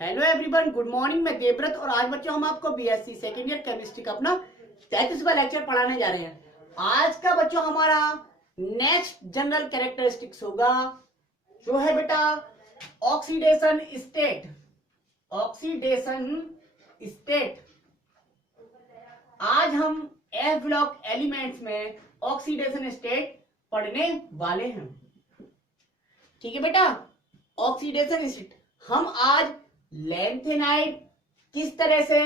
Hello everyone, good morning. मैं देवव्रत और आज बच्चों हम आपको बीएससी सेकेंड ईयर केमिस्ट्री का अपना 33वां लेक्चर पढ़ाने जा रहे हैं। आज का बच्चों हमारा नेक्स्ट जनरल कैरेक्टरिस्टिक्स होगा जो है बेटा ऑक्सीडेशन स्टेट। ऑक्सीडेशन स्टेट आज हम एफ ब्लॉक एलिमेंट्स में ऑक्सीडेशन स्टेट पढ़ने वाले हैं। ठीक है बेटा, ऑक्सीडेशन स्टेट हम आज लैंथेनाइड किस तरह से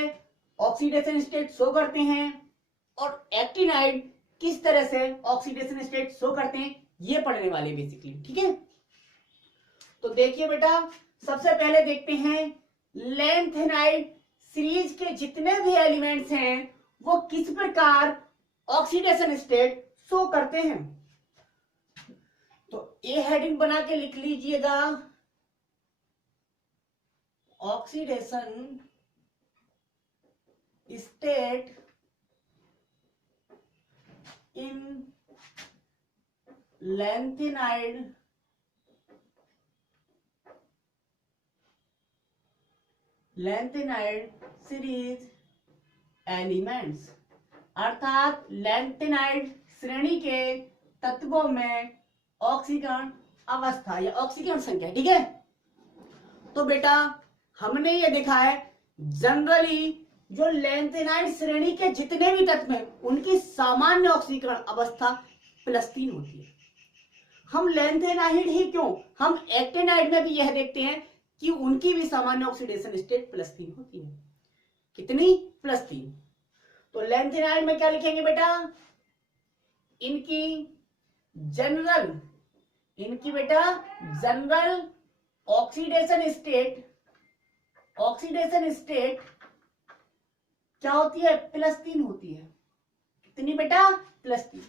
ऑक्सीडेशन स्टेट शो करते हैं और एक्टिनाइड किस तरह से ऑक्सीडेशन स्टेट शो करते हैं ये पढ़ने वाले बेसिकली। ठीक है, तो देखिए बेटा, सबसे पहले देखते हैं लैंथेनाइड सीरीज के जितने भी एलिमेंट्स हैं वो किस प्रकार ऑक्सीडेशन स्टेट शो करते हैं। तो ए हेडिंग बना के लिख लीजिएगा, oxidation state in lanthanide series elements, अर्थात लैंथेनाइड श्रेणी के तत्वों में ऑक्सीकरण अवस्था या ऑक्सीकरण संख्या। ठीक है, तो बेटा हमने ये देखा है जनरली जो लैंथेनाइड श्रेणी के जितने भी तत्व हैं उनकी सामान्य ऑक्सीकरण अवस्था +3 होती है। हम लैंथेनाइड ही क्यों, हम एक्टिनाइड में भी यह देखते हैं कि उनकी भी सामान्य ऑक्सीडेशन स्टेट +3 होती है। कितनी? +3। तो लैंथेनाइड में क्या लिखेंगे बेटा, इनकी जनरल ऑक्सीडेशन स्टेट क्या होती है? +3 होती है। कितनी बेटा? +3।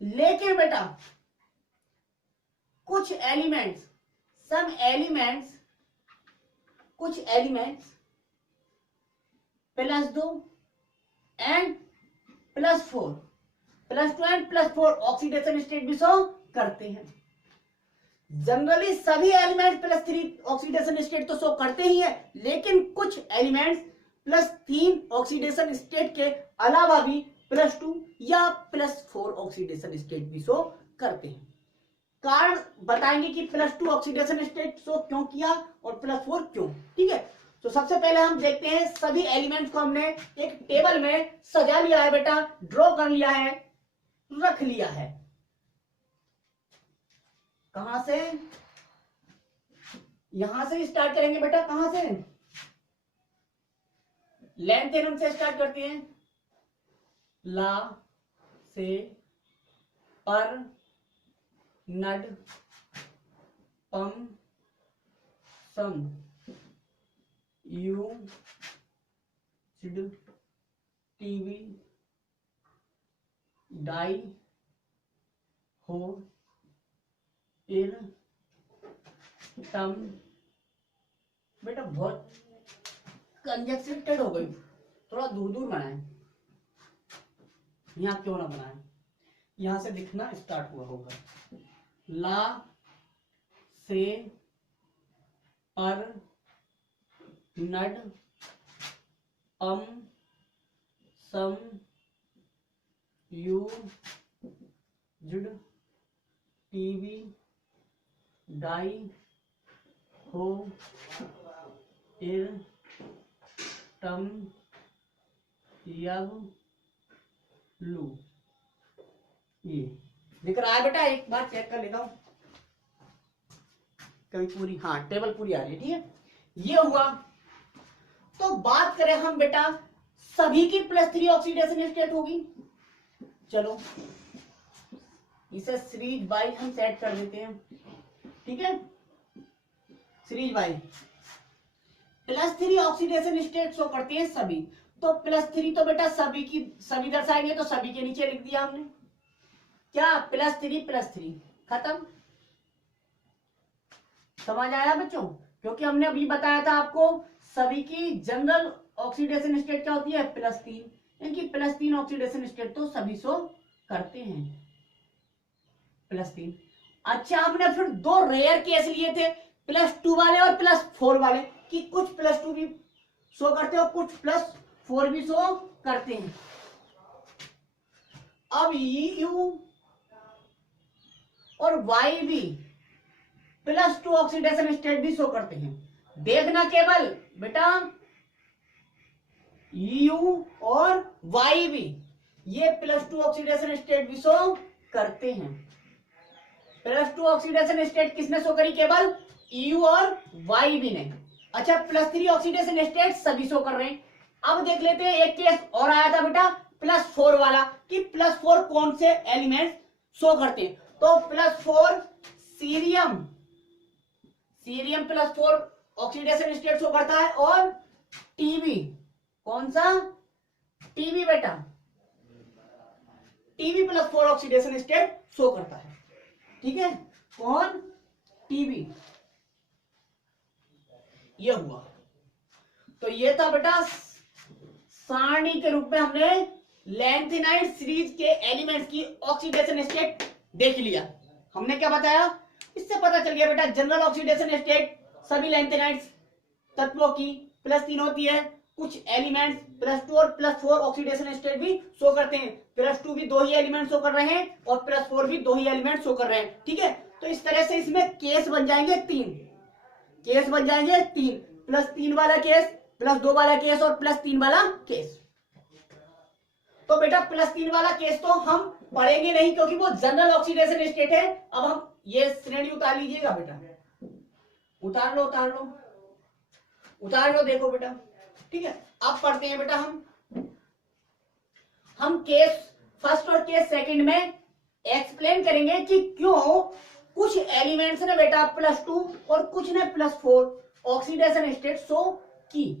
लेकिन बेटा कुछ एलिमेंट्स +2 एंड +4 ऑक्सीडेशन स्टेट भी शो करते हैं। जनरली सभी एलिमेंट्स +3 ऑक्सीडेशन स्टेट तो शो करते ही है, लेकिन कुछ एलिमेंट्स +3 ऑक्सीडेशन स्टेट के अलावा भी +2 या +4 ऑक्सीडेशन स्टेट भी शो करते हैं। कारण बताएंगे कि +2 ऑक्सीडेशन स्टेट शो क्यों किया और +4 क्यों। ठीक है, तो सबसे पहले हम देखते हैं सभी एलिमेंट्स को हमने एक टेबल में सजा लिया है बेटा, ड्रॉ कर लिया है, रख लिया है। कहां से? यहां से स्टार्ट करेंगे बेटा। कहां से? लैंथेनम से स्टार्ट करते हैं। ला से पर नड पम सम यू सिड टीवी डाई हो इन टम। बेटा बहुत कंजस्टेड हो गई, थोड़ा दूर दूर बनाए। यहां क्यों ना बनाए, यहां से दिखना स्टार्ट हुआ होगा। ला से पर नड पम सम यू जुड टीवी डाई हो इन टम यब लू। ये दिख रहा है बेटा? एक बार चेक कर लेता हूं, कभी पूरी, हाँ टेबल पूरी आ रही है। ठीक है, ये हुआ। तो बात करें हम बेटा, सभी की +3 ऑक्सीडेशन स्टेट होगी। चलो इसे सीरीज वाइज हम सेट कर देते हैं। ठीक है, series wise +3 oxidation state show करती है सभी। तो +3 तो बेटा सभी की सभी दर्शाएंगे, तो सभी के नीचे लिख दिया हमने। क्या? +3 खत्म। समझ आया बच्चों? क्योंकि हमने अभी बताया था आपको सभी की जनरल ऑक्सीडेशन स्टेट क्या होती है? +3, यानी +3 ऑक्सीडेशन स्टेट तो सभी शो करते हैं। +3। अच्छा, हमने फिर 2 रेयर केस लिए थे +2 वाले और +4 वाले, कि कुछ +2 भी शो करते हैं और कुछ +4 भी शो करते हैं। अब EU और YB +2 ऑक्सीडेशन स्टेट भी शो करते हैं। देखना केवल बेटा EU और YB ये +2 ऑक्सीडेशन स्टेट भी शो करते हैं। +2 ऑक्सीडेशन स्टेट किसने शो करी? केवल EU और YB ने। अच्छा, +3 ऑक्सीडेशन स्टेट सभी शो कर रहे हैं। अब देख लेते हैं, एक केस और आया था बेटा +4 वाला, कि +4 कौन से एलिमेंट शो करते हैं। तो +4 cerium, cerium +4 oxidation state show करता है, और TB, कौन सा? TB बेटा, TB +4 ऑक्सीडेशन स्टेट शो करता है। ठीक है, कौन? TB। ये हुआ। तो ये था बेटा सारणी के रूप में हमने लैंथेनाइड सीरीज के एलिमेंट्स की ऑक्सीडेशन स्टेट देख लिया। हमने क्या बताया? इससे पता चल गया बेटा जनरल ऑक्सीडेशन स्टेट सभी लैंथेनाइड तत्वों की +3 होती है। कुछ एलिमेंट्स +2 और +4 ऑक्सीडेशन स्टेट भी शो करते हैं। +2 भी 2 ही एलिमेंट शो कर रहे हैं और +4 भी 2 ही एलिमेंट शो कर रहे हैं। ठीक है, तो इस तरह से इसमें केस बन जाएंगे 3, केस बन जाएंगे 3, +3 वाला केस, +2 वाला केस और +3 वाला केस। तो बेटा +3 वाला केस तो हम पढ़ेंगे नहीं, क्योंकि वो जनरल ऑक्सीडेशन स्टेट है। अब हम ये श्रेणी उतार लीजिएगा बेटा, उतार लो, उतार लो, उतार लो, देखो बेटा। ठीक है, अब पढ़ते हैं बेटा हम केस फर्स्ट और केस सेकंड में एक्सप्लेन करेंगे कि क्यों कुछ एलिमेंट्स ने बेटा +2 और कुछ ने +4 ऑक्सीडेशन स्टेट शो की,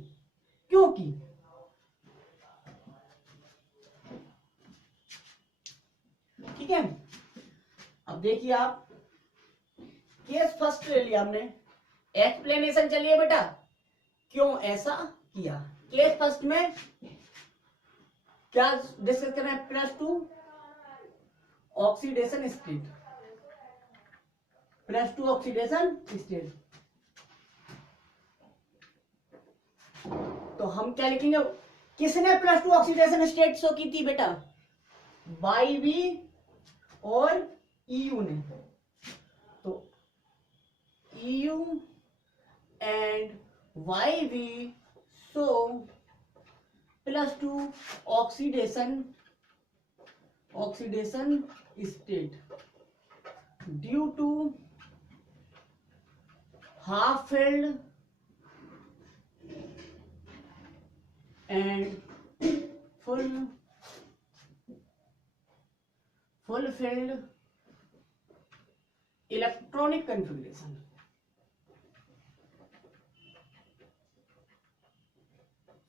क्यों की। ठीक है, अब देखिए आप, केस फर्स्ट ले लिया हमने, एक्सप्लेनेशन चलिए बेटा क्यों ऐसा किया। केस फर्स्ट में क्या डिस्कस करना है? +2 ऑक्सीडेशन स्टेट, +2 ऑक्सीडेशन स्टेट। तो हम क्या लिखेंगे? किसने +2 ऑक्सीडेशन स्टेट शो की थी बेटा? YB और EU ने। तो EU and YB show +2 oxidation state due to half filled and full filled electronic configuration.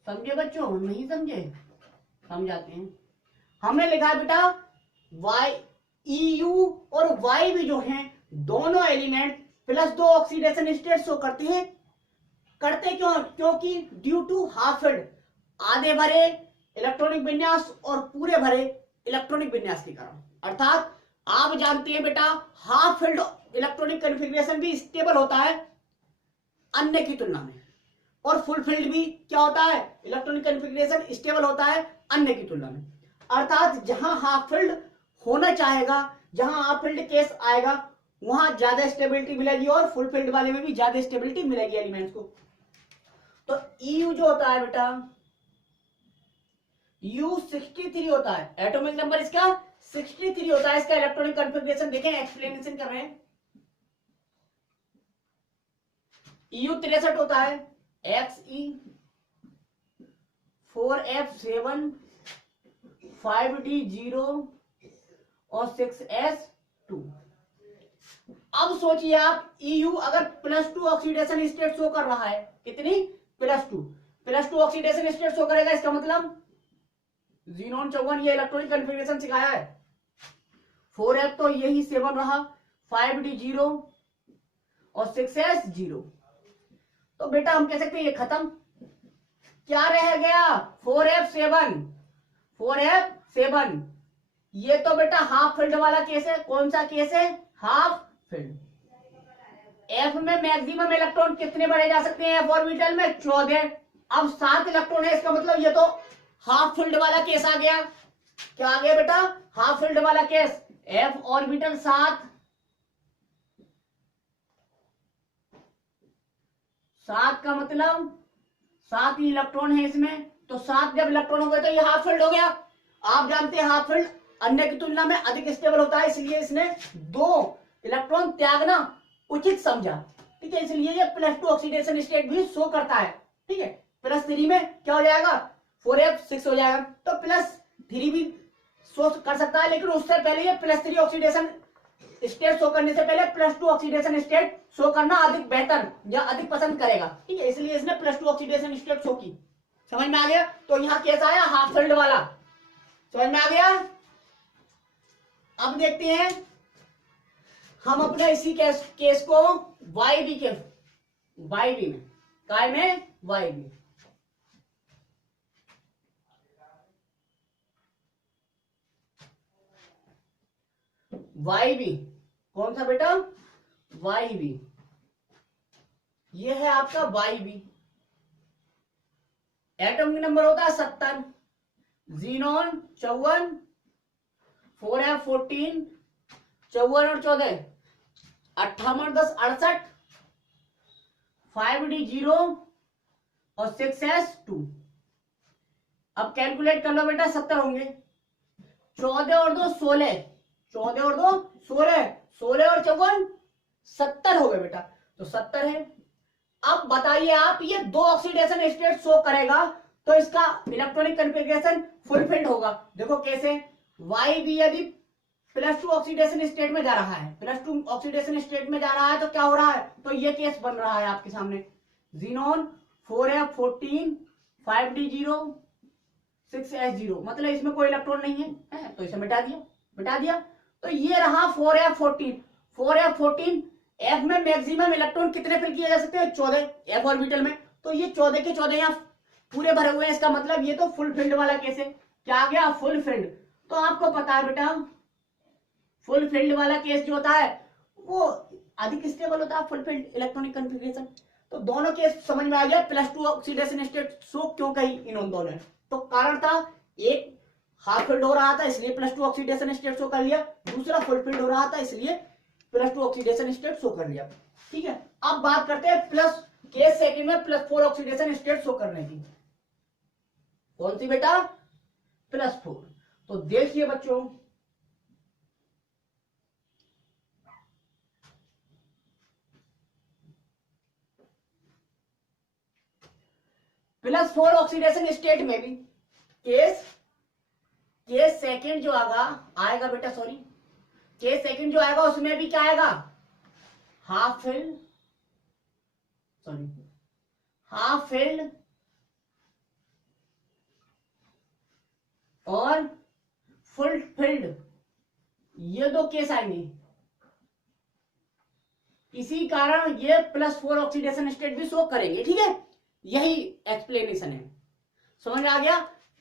समझे बच्चों? नहीं समझे? समझाते हैं। हमने लिखा बेटा EU और YB जो हैं दोनों एलिमेंट +2 ऑक्सीडेशन स्टेट शो करते हैं। करते क्यों? क्योंकि ड्यू टू हाफ फिल्ड, आधे भरे इलेक्ट्रॉनिक विन्यास और पूरे भरे इलेक्ट्रॉनिक विन्यास के कारण। अर्थात आप जानते हैं बेटा हाफ फिल्ड इलेक्ट्रॉनिक कन्फिग्रेशन भी स्टेबल होता है अन्य की तुलना में, और फुल फील्ड भी क्या होता है? इलेक्ट्रॉनिक कन्फिग्रेशन स्टेबल होता है अन्य की तुलना में। अर्थात जहां हाफ फील्ड होना चाहेगा, जहां हाफ फील्ड केस आएगा, वहां ज्यादा स्टेबिलिटी मिलेगी और फुल फील्ड वाले में भी ज्यादा स्टेबिलिटी मिलेगी एलिमेंट्स को। तो EU जो होता है बेटा U63 होता है, एटॉमिक नंबर इसका 63 होता है। इसका इलेक्ट्रॉनिक कन्फिग्रेशन देखें, एक्सप्लेनेशन कर रहे हैं। EU 63 होता है, Xe 4F7 5D0 और 6S2। अब सोचिए आप, EU अगर +2 ऑक्सीडेशन स्टेट शो कर रहा है, कितनी? +2 ऑक्सीडेशन स्टेट शो करेगा, इसका मतलब ज़ीनोन 54 ये इलेक्ट्रॉनिक कन्फिग्रेशन सिखाया है। 4F तो यही 7 रहा, 5D0 और 6S0। तो बेटा हम कह सकते हैं ये खत्म। क्या रह गया? 4F7 ये तो बेटा हाफ फील्ड वाला केस है। कौन सा केस है? Half field. एफ में मैक्सिमम इलेक्ट्रॉन कितने बढ़े जा सकते हैं? एफ ऑर्बिटल में 14। अब 7 इलेक्ट्रॉन है, इसका मतलब ये तो हाफ फील्ड वाला केस आ गया। क्या आ गया बेटा? हाफ फील्ड वाला केस। एफ ऑर्बिटल 7, 7 का मतलब 7 ही इलेक्ट्रॉन है इसमें, तो 7 जब इलेक्ट्रॉन हो गए तो ये हाफ फील्ड हो गया। आप जानते हैं हाफ फील्ड अन्य की तुलना में अधिक स्टेबल होता है, इसलिए इसने 2 इलेक्ट्रॉन त्यागना उचित समझा। ठीक है, इसलिए ये +2 ऑक्सीडेशन स्टेट भी शो करता है। ठीक है, +3 में क्या हो जाएगा? 4f6 हो जाएगा, तो +3 भी शो कर सकता है, लेकिन उससे पहले ये +3 ऑक्सीडेशन स्टेट शो करने से पहले +2 ऑक्सीडेशन स्टेट शो करना अधिक बेहतर या अधिक पसंद करेगा। ठीक है, इसलिए इसने +2 ऑक्सीडेशन स्टेट शो की। समझ में आ गया? तो यहां कैसा आया? हाफ फील्ड वाला। समझ में आ गया? अब देखते हैं हम अपने इसी केस को YB में, काय में? YB। YB कौन सा बेटा? YB। ये है आपका YB। एटॉमिक नंबर होता है 70, जीनॉन 54, 4f14, 54 और 14, 58 10 68, 5d0 और 6s2। अब कैलकुलेट कर लो बेटा, 70 होंगे। 14 और 2 16, 14 और 2 16, 16 और 54 70 हो गए बेटा, तो 70 है। अब बताइए आप, ये 2 ऑक्सीडेशन स्टेट शो करेगा तो इसका इलेक्ट्रॉनिक कन्फिग्रेशन फुलफिल्ड होगा। देखो कैसे? YB यदि +2 ऑक्सीडेशन स्टेट में जा रहा है, +2 ऑक्सीडेशन स्टेट में जा रहा है, तो क्या हो रहा है? तो ये केस बन रहा है आपके सामने, जीनोन 4f14, 5d0, 6s0, मतलब इसमें कोई इलेक्ट्रॉन नहीं है, तो इसे मिटा दिया। तो ये रहा 4f14। 4f14 एफ में मैक्सिमम इलेक्ट्रॉन कितने फिल किए जा सकते हैं? 14 एफ ऑर्बिटल में, तो ये 14 के 14 यहाँ पूरे भरे हुए हैं। इसका मतलब ये तो फुल फील्ड वाला केस है। क्या आ गया? Full field. तो आपको पता है बेटा, फुल फील्ड वाला केस जो होता है वो अधिक स्टेबल होता है, फुल फील्ड इलेक्ट्रॉनिक कन्फिग्रेशन। तो दोनों केस समझ में आ गया। +2 ऑक्सीडेशन स्टेट शो क्यों कही इन दोनों ने? तो कारण था, एक हाफ फील्ड हो रहा था इसलिए +2 ऑक्सीडेशन स्टेट शो कर लिया, दूसरा फुल फील्ड हो रहा था इसलिए +2 ऑक्सीडेशन स्टेट शो कर लिया। ठीक है, अब बात करते हैं केस सेकंड में +4 ऑक्सीडेशन स्टेट शो करने की। कौन सी बेटा? +4। तो देखिए बच्चों, +4 ऑक्सीडेशन स्टेट में भी केस सेकंड जो आएगा बेटा, सॉरी, केस सेकंड जो आएगा उसमें भी क्या आएगा? हाफ फील्ड और फुल फील्ड, ये 2 केस आएंगे। इसी कारण ये +4 ऑक्सीडेशन स्टेट भी शो करेंगे। ठीक है, यही एक्सप्लेनेशन है। समझ में आ गया?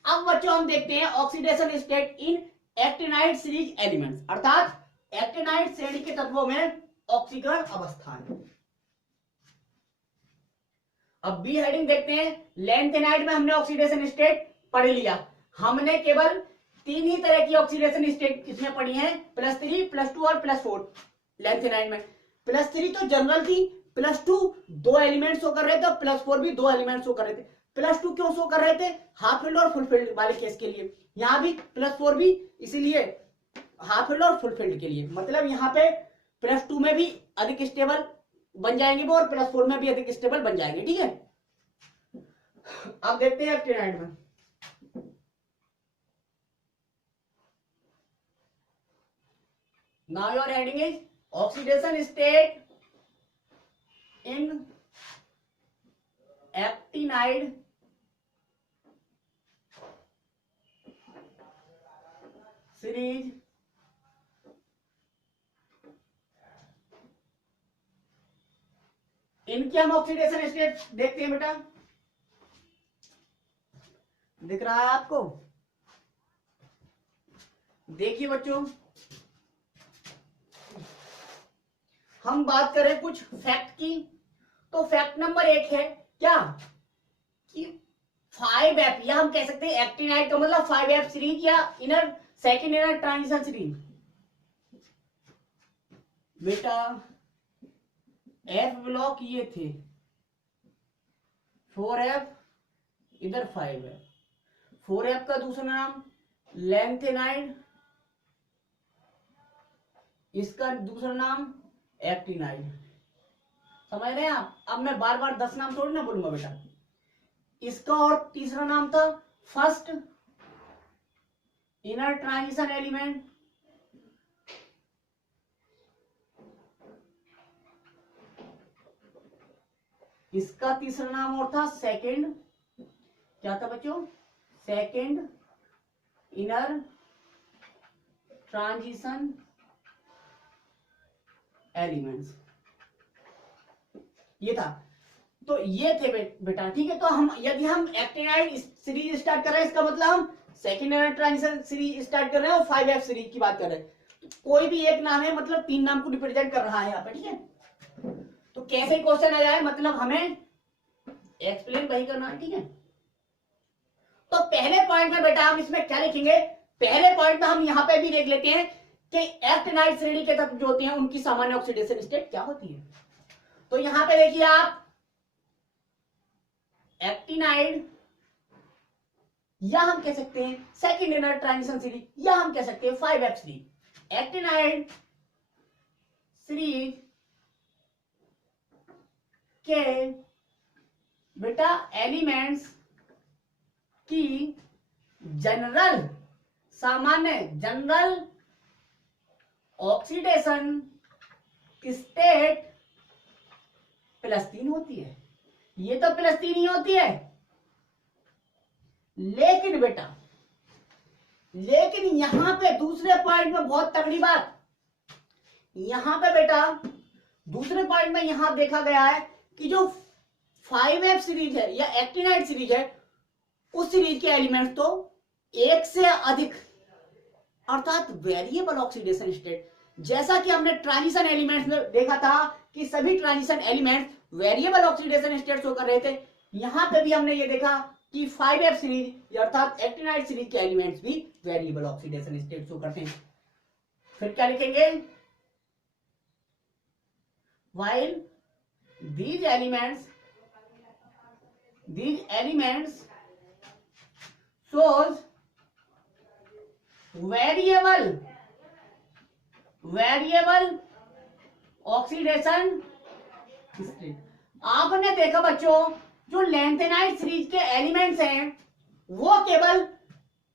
अब बच्चों हम देखते हैं oxidation state in actinide series elements, अर्थात एक्टिनाइड श्रेणी के तत्वों में ऑक्सीकरण अवस्थाएं। अब बी हेडिंग देखते हैं। लैंथेनाइड में हमने ऑक्सीडेशन स्टेट पढ़ लिया। हमने केवल 3 ही तरह की ऑक्सीडेशन स्टेट किसमें पढ़ी है? +3, +2 और +4। लैंथेनाइड में +3 तो जनरल थी, +2 2 एलिमेंट शो कर रहे थे और +4 भी 2 एलिमेंट शो कर रहे थे। +2 क्यों शो कर रहे थे? हाफ फील्ड और फुल फील्ड वाले केस के लिए। यहां भी +4 भी इसीलिए हाफ फील्ड और फुल फील्ड के लिए, मतलब यहाँ पे +2 में भी अधिक स्टेबल बन जाएंगे वो और +4 में भी अधिक स्टेबल बन जाएंगे। ठीक है, अब देखते हैं एक्टिनाइड में। Now your heading is oxidation state in actinide series इनकी हम ऑक्सीडेशन स्टेट देखते हैं बेटा। दिख रहा है आपको? देखिए बच्चों, हम बात करें कुछ फैक्ट की, तो फैक्ट नंबर 1 है क्या कि 5F, या हम कह सकते हैं एक्टिनाइड का मतलब 5F सीरीज या inner second inner transition series. बेटा F ब्लॉक ये थे, 4F इधर 5F। 4F का दूसरा नाम लैंथेनाइड, इसका दूसरा नाम एक्टिनाइड। समझ रहे हैं आप? अब मैं बार बार 10 नाम थोड़ी ना बोलूंगा बेटा। इसका और तीसरा नाम था फर्स्ट इनर ट्रांजिशन एलिमेंट, इसका तीसरा नाम और था सेकंड, क्या था बच्चों? सेकंड इनर ट्रांजिशन एलिमेंट्स, ये था। तो ये थे बेटा, ठीक है। तो हम यदि हम एक्टिनाइड सीरीज स्टार्ट कर रहे हैं, इसका मतलब हम second inner transition series start कर रहे हैं और 5F सीरीज की बात कर रहे हैं। तो कोई भी एक नाम है, मतलब 3 नाम को रिप्रेजेंट कर रहा है यहाँ पे, ठीक है। तो कैसे क्वेश्चन आ जाए, मतलब हमें एक्सप्लेन वही करना है, ठीक है। तो पहले पॉइंट में बेटा हम इसमें क्या लिखेंगे? पहले पॉइंट में हम यहाँ पे भी देख लेते हैं कि एक्टिनाइड श्रेणी के तत्व जो होते हैं उनकी सामान्य ऑक्सीडेशन स्टेट क्या होती है। तो यहां पे देखिए आप, एक्टिनाइड, या हम कह सकते हैं सेकंड इनर ट्रांजिशन सीरीज, या हम कह सकते हैं 5F सीरीज। एक्टिनाइड सीरीज के बेटा एलिमेंट्स की जनरल, सामान्य जनरल ऑक्सीडेशन स्टेट +3 होती है। ये तो +3 ही होती है, लेकिन बेटा, लेकिन यहां पे दूसरे पॉइंट में बहुत तगड़ी बात, यहां पे बेटा दूसरे पॉइंट में यहां देखा गया है कि जो 5F सीरीज है या एक्टिनाइड सीरीज है, उस सीरीज के एलिमेंट्स तो एक से अधिक, अर्थात वेरिएबल ऑक्सीडेशन स्टेट। जैसा कि हमने ट्रांजिशन एलिमेंट्स में देखा था कि सभी transition elements variable oxidation state show कर रहे थे, यहां पे भी हमने ये देखा कि 5F सीरीज अर्थात एक्टिनाइड सीरीज के एलिमेंट्स भी वेरिएबल ऑक्सीडेशन स्टेट शो करते हैं। फिर क्या लिखेंगे? while these elements shows variable oxidation state. आपने देखा बच्चों, जो लैंथेनाइड सीरीज के एलिमेंट्स हैं वो केवल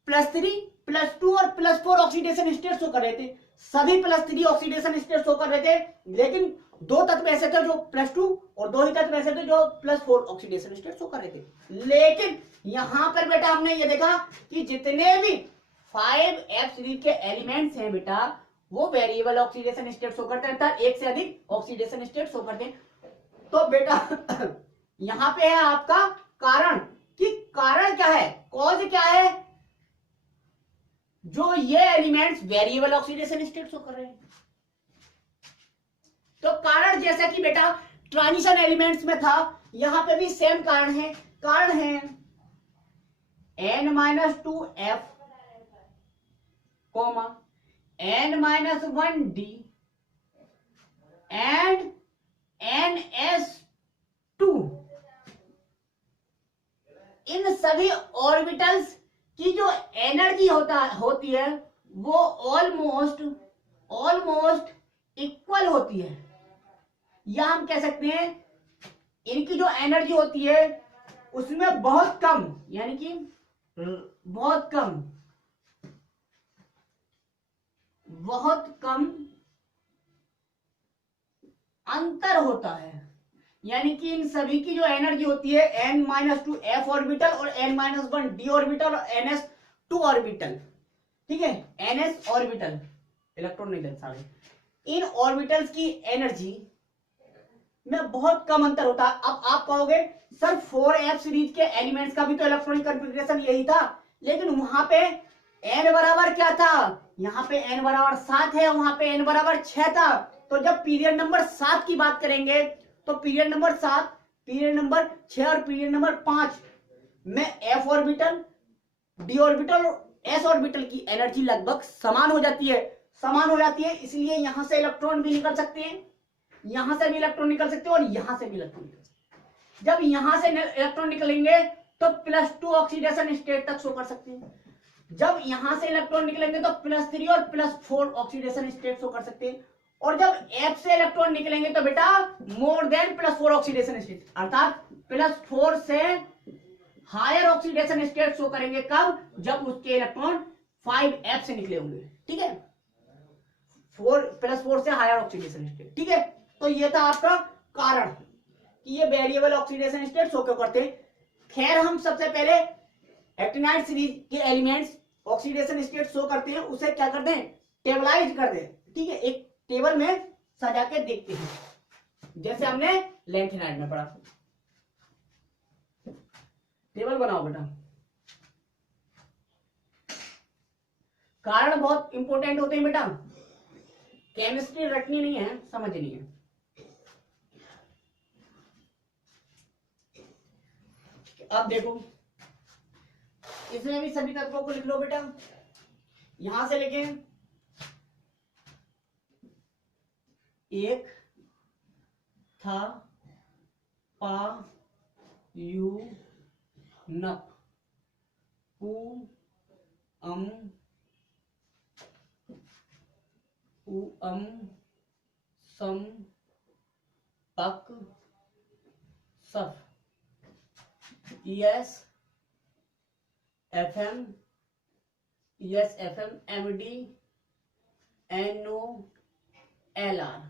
+3, +2 और +4 ऑक्सीडेशन स्टेट शो कर रहे थे। सभी +3 ऑक्सीडेशन स्टेट शो कर रहे थे, लेकिन 2 तत्व ऐसे थे जो +2 और 2 ही तत्व ऐसे थे जो +4 ऑक्सीडेशन स्टेट शो कर रहे थे। लेकिन यहां पर बेटा हमने ये देखा कि जितने भी 5F सीरीज के एलिमेंट्स हैं बेटा, वो वेरिएबल ऑक्सीडेशन स्टेट शो करते हैं, अर्थात एक से अधिक ऑक्सीडेशन स्टेट शो करते हैं। तो बेटा यहां पे है आपका कारण, कि कारण क्या है, कॉज क्या है, जो ये elements variable oxidation state show कर रहे हैं। तो कारण जैसा कि बेटा ट्रांजिशन एलिमेंट्स में था, यहां पे भी सेम कारण है। कारण है N-2F, N-1D and NS2। इन सभी ऑर्बिटल्स की जो एनर्जी होती है वो ऑलमोस्ट इक्वल होती है, या हम कह सकते हैं इनकी जो एनर्जी होती है उसमें बहुत कम, यानी कि बहुत कम अंतर होता है। यानी कि इन सभी की जो एनर्जी होती है N-2F ऑर्बिटल और N-1D ऑर्बिटल और NS2 ऑर्बिटल, ठीक है, NS ऑर्बिटल, इलेक्ट्रॉन नहीं लगता है, इन ऑर्बिटल्स की एनर्जी में बहुत कम अंतर होता है। अब आप कहोगे सर 4F सीरीज के एलिमेंट्स का भी तो इलेक्ट्रॉनिक कॉन्फ़िगरेशन यही था, लेकिन वहां पे n बराबर क्या था, यहाँ पे n बराबर 7 है, वहां पे n बराबर 6 था। तो जब पीरियड नंबर 7 की बात करेंगे तो पीरियड नंबर 7, पीरियड नंबर 6 और पीरियड नंबर 5 में एफ ऑर्बिटल, डी ऑर्बिटल और एस ऑर्बिटल की एनर्जी लगभग समान हो जाती है, समान हो जाती है। इसलिए यहां से इलेक्ट्रॉन भी निकल सकते हैं, यहां से भी इलेक्ट्रॉन निकल सकते हैं और यहां से भी इलेक्ट्रॉन निकल सकते हैं। जब यहां से इलेक्ट्रॉन निकलेंगे तो +2 ऑक्सीडेशन स्टेट तक शो कर सकते हैं। जब यहां से इलेक्ट्रॉन निकलेंगे तो +3 और +4 ऑक्सीडेशन स्टेट शो कर सकते हैं। और जब एफ से इलेक्ट्रॉन निकलेंगे तो बेटा मोर देन +4 ऑक्सीडेशन स्टेट, अर्थात +4 से हायर ऑक्सीडेशन स्टेट शो करेंगे। कब? जब उसके इलेक्ट्रॉन 5f से निकले होंगे, ठीक है, 4 से हायर ऑक्सीडेशन स्टेट, ठीक है। तो ये था आपका कारण कि ये वेरिएबल ऑक्सीडेशन स्टेट शो क्यों करते हैं। खैर हम सबसे पहले एक्टिनाइड सीरीज के एलिमेंट्स ऑक्सीडेशन स्टेट शो करते हैं, उसे क्या करते हैं, टेबलाइज कर दें, ठीक है, एक टेबल में सजा के देखते हैं, जैसे हमने लैंथेनाइड में पढ़ा। टेबल बनाओ बेटा। कारण बहुत इंपॉर्टेंट होते हैं बेटा, केमिस्ट्री रटनी नहीं है, समझनी है। अब देखो इसमें भी सभी तत्वों को लिख लो बेटा, यहां से लेके एक था पा यू नप पू अम सम पक सफ yes FM MD NO LR,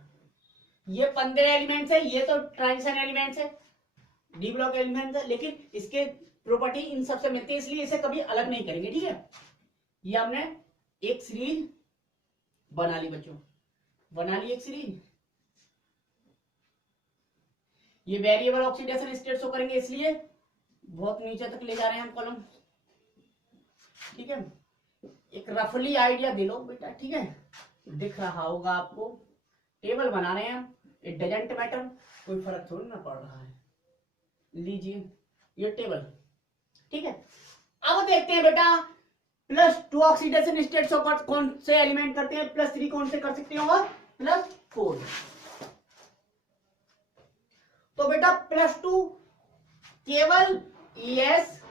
ये 15 एलिमेंट्स है। ये तो ट्रांजिशन एलिमेंट्स है, डी ब्लॉक एलिमेंट्स है, लेकिन इसके प्रॉपर्टी इन सबसे मिलती है, इसलिए इसे कभी अलग नहीं करेंगे, ठीक है। ये हमने एक सीरीज बना ली बच्चों, बना ली एक सीरीज। ये वेरिएबल ऑक्सीडेशन स्टेट शो करेंगे, इसलिए बहुत नीचे तक ले जा रहे हैं हम कॉलम, ठीक है। एक रफली आइडिया दे लो बेटा, ठीक है, दिख रहा होगा आपको। टेबल बना रहे हैं हम, इट डजंट मैटर, कोई फर्क थोड़ी ना पड़ रहा है। लीजिए ये टेबल, ठीक है। अब देखते हैं बेटा +2 ऑक्सीडेशन स्टेट शो कौन से एलिमेंट करते हैं, +3 कौन से कर सकते हैं और +4। तो बेटा +2 केवल ES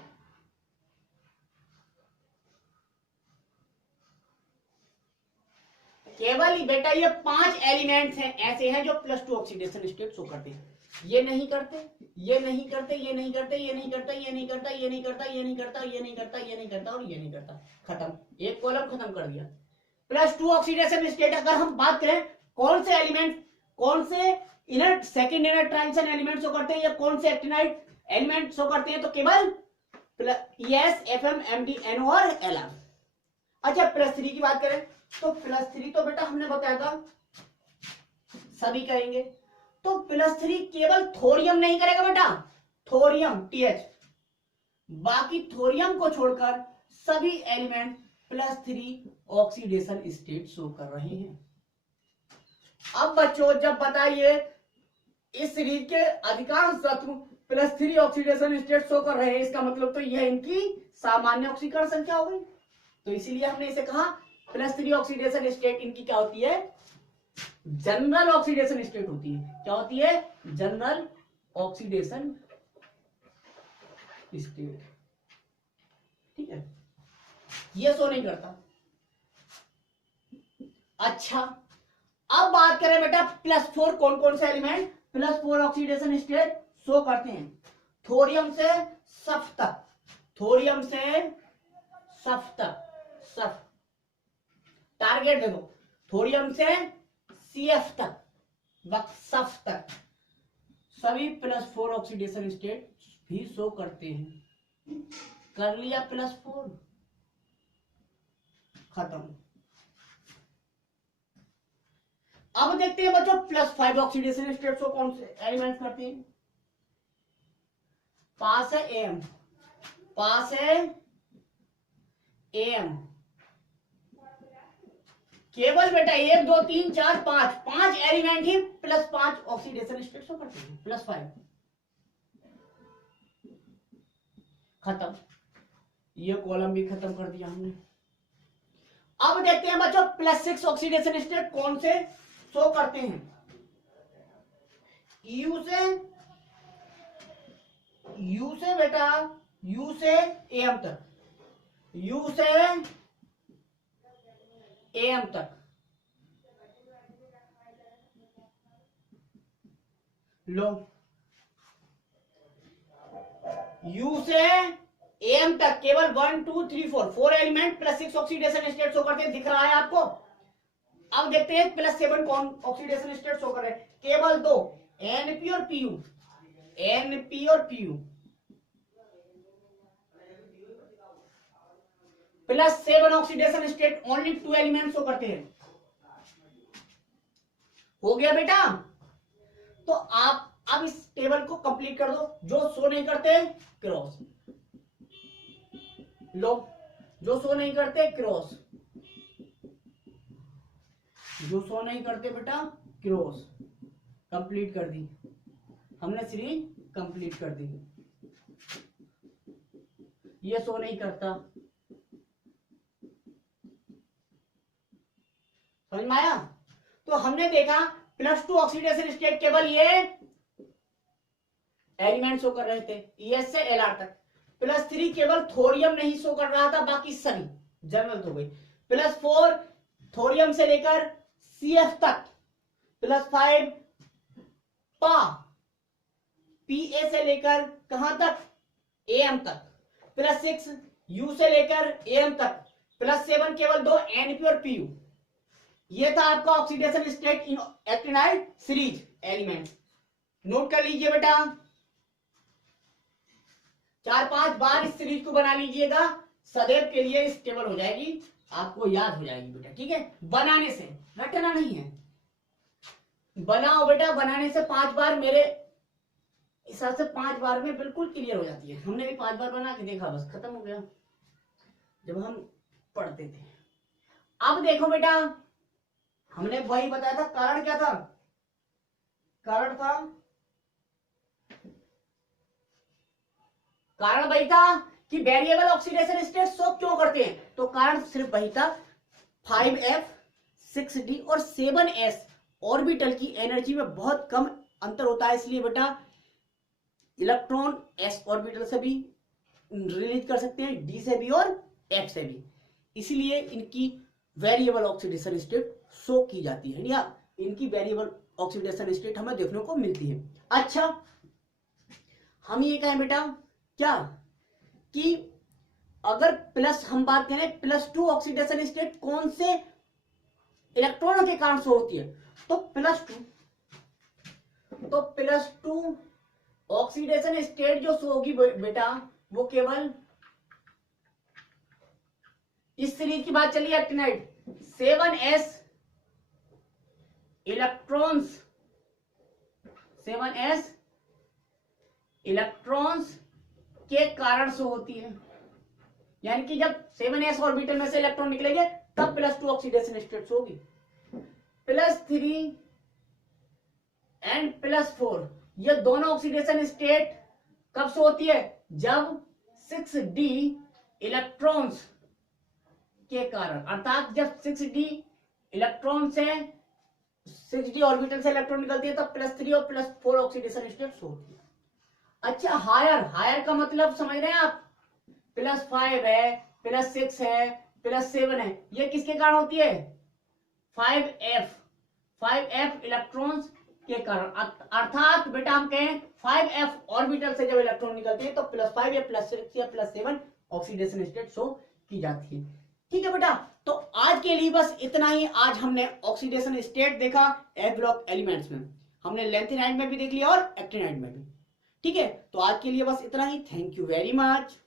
केवल ही बेटा ये 5 एलिमेंट्स हैं ऐसे हैं जो +2 ऑक्सीडेशन स्टेट शो करते हैं। ये नहीं करते, ये नहीं करते, ये नहीं करते, ये नहीं करता, ये नहीं करता, ये नहीं करता, ये नहीं करता, ये नहीं करता, ये नहीं करता और ये नहीं करता। खत्म, एक कॉलम खत्म कर दिया। +2 ऑक्सीडेशन स्टेट अगर हम बात करें कौन से एलिमेंट, कौन से inert second inert transition element show करते हैं या कौन से एक्टिनाइड एलिमेंट शो करते हैं, तो केवल ES FM MD NO और LR। अच्छा +3 की बात करें तो +3 तो बेटा हमने बताया था सभी करेंगे, तो +3 केवल थोरियम नहीं करेगा बेटा, थोरियम TH, बाकी थोरियम को छोड़कर सभी एलिमेंट +3 ऑक्सीडेशन स्टेट शो कर रहे हैं। अब बच्चों जब बताइए इस सीरीज के अधिकांश तत्व +3 ऑक्सीडेशन स्टेट शो कर रहे हैं, इसका मतलब तो यह इनकी सामान्य ऑक्सीकरण संख्या हो गई। तो इसीलिए हमने इसे कहा +3 ऑक्सीडेशन स्टेट इनकी क्या होती है, जनरल ऑक्सीडेशन स्टेट होती है। क्या होती है, जनरल ऑक्सीडेशन स्टेट, ठीक है, ये शो नहीं करता। अच्छा अब बात करें बेटा +4 कौन कौन से एलिमेंट +4 ऑक्सीडेशन स्टेट शो करते हैं। थोरियम से सफ तक, थोरियम से सफ तक, सफ टारगेट देखो, थोरियम से CF तक, सफ तक सभी +4 ऑक्सीडेशन स्टेट भी शो करते हैं। कर लिया +4, खत्म। अब देखते हैं बच्चों +5 ऑक्सीडेशन स्टेट शो कौन से एलिमेंट करते हैं। पास है AM, पास है AM, केवल बेटा 1 2 3 4 5 5 एलिमेंट ही +5 ऑक्सीडेशन स्टेट शो करते हैं, +5। खत्म, ये कॉलम भी खत्म कर दिया हमने। अब देखते हैं बच्चों +6 ऑक्सीडेशन स्टेट कौन से शो करते हैं। यू से बेटा यू से एम तक, यू से एम तक लो, यू से एम तक केवल 1 2 3 4 एलिमेंट +6 ऑक्सीडेशन स्टेट शो करते हैं, दिख रहा है आपको। अब देखते हैं +7 कौन ऑक्सीडेशन स्टेट शो कर रहे हैं, केवल 2 एनपी और पीयू, एनपी और PU. +7 oxidation state only 2 element show करते हैं। हो गया बेटा, तो आप अब इस टेबल को कंप्लीट कर दो। जो शो नहीं करते क्रॉस लो, जो शो नहीं करते क्रॉस, जो शो नहीं करते बेटा क्रॉस। कंप्लीट कर दी हमने, सीरीज कंप्लीट कर दी। ये शो नहीं करता, समझ में आया। तो हमने देखा +2 ऑक्सीडेशन स्टेट केवल ये एलिमेंट शो कर रहे थे, ES से LR तक। +3 केवल थोरियम नहीं शो कर रहा था, बाकी सभी जनरल हो गई। +4 थोरियम से लेकर CF तक। +5 PA से लेकर कहां तक, AM तक। +6 U से लेकर AM तक। +7 केवल 2 NP और PU। ये था आपका oxidation state in actinide series element. Note कर लीजिए बेटा, 4-5 बार इस सीरीज को बना लीजिएगा, सदैव के लिए स्टेबल हो जाएगी, आपको याद हो जाएगी बेटा। ठीक है, बनाने से, रटना नहीं है, बनाओ बेटा। बनाने से 5 बार, मेरे हिसाब से 5 बार में बिल्कुल क्लियर हो जाती है। हमने भी 5 बार बना के देखा, बस खत्म हो गया जब हम पढ़ते थे। अब देखो बेटा, हमने वही बताया था, कारण क्या था, कारण था, कारण वही था कि वेरिएबल ऑक्सीडेशन स्टेट शो क्यों करते हैं, तो कारण सिर्फ वही था 5f 6d और 7s ऑर्बिटल की एनर्जी में बहुत कम अंतर होता है, इसलिए बेटा इलेक्ट्रॉन s ऑर्बिटल से भी रिलीज कर सकते हैं, d से भी और f से भी, इसलिए इनकी वेरिएबल ऑक्सीडेशन स्टेट शो की जाती है, या इनकी वेरिएबल ऑक्सीडेशन स्टेट हमें देखने को मिलती है। अच्छा, हम ये कहें बेटा क्या कि अगर प्लस, हम बात करें +2 ऑक्सीडेशन स्टेट कौन से इलेक्ट्रॉनों के कारण शो होती है, तो +2 ऑक्सीडेशन स्टेट जो शो होगी बेटा, वो केवल इस सीरीज की बात चलिए actinide 7s electrons, 7s electrons के कारण शो होती है, यानी कि जब 7s ऑर्बिटल में से इलेक्ट्रॉन निकलेंगे तब +2 ऑक्सीडेशन स्टेट होगी। +3 एंड +4 ये दोनों ऑक्सीडेशन स्टेट कब शो होती है, जब 6d इलेक्ट्रॉन्स के कारण, अर्थात जब 6d इलेक्ट्रॉन से 6d ऑर्बिटल से इलेक्ट्रॉन निकलती है तब +3 और +4 ऑक्सीडेशन स्टेट शो होती है। अच्छा, हायर का मतलब समझ रहे हैं आप, +5 है, +6 है, +7 है, ये किसके कारण होती है, 5f इलेक्ट्रॉन्स के कारण। अर्थात बेटा हम कहें 5f ऑर्बिटल से जब इलेक्ट्रॉन निकलते हैं तो +5 या +6 या +7 ऑक्सीडेशन स्टेट शो की जाती है। ठीक है बेटा, तो आज के लिए बस इतना ही। आज हमने ऑक्सीडेशन स्टेट देखा एफ ब्लॉक एलिमेंट्स में, हमने लैंथेनाइड में भी देख लिया और एक्टिनाइड में भी। ठीक है, तो आज के लिए बस इतना ही। Thank you very much.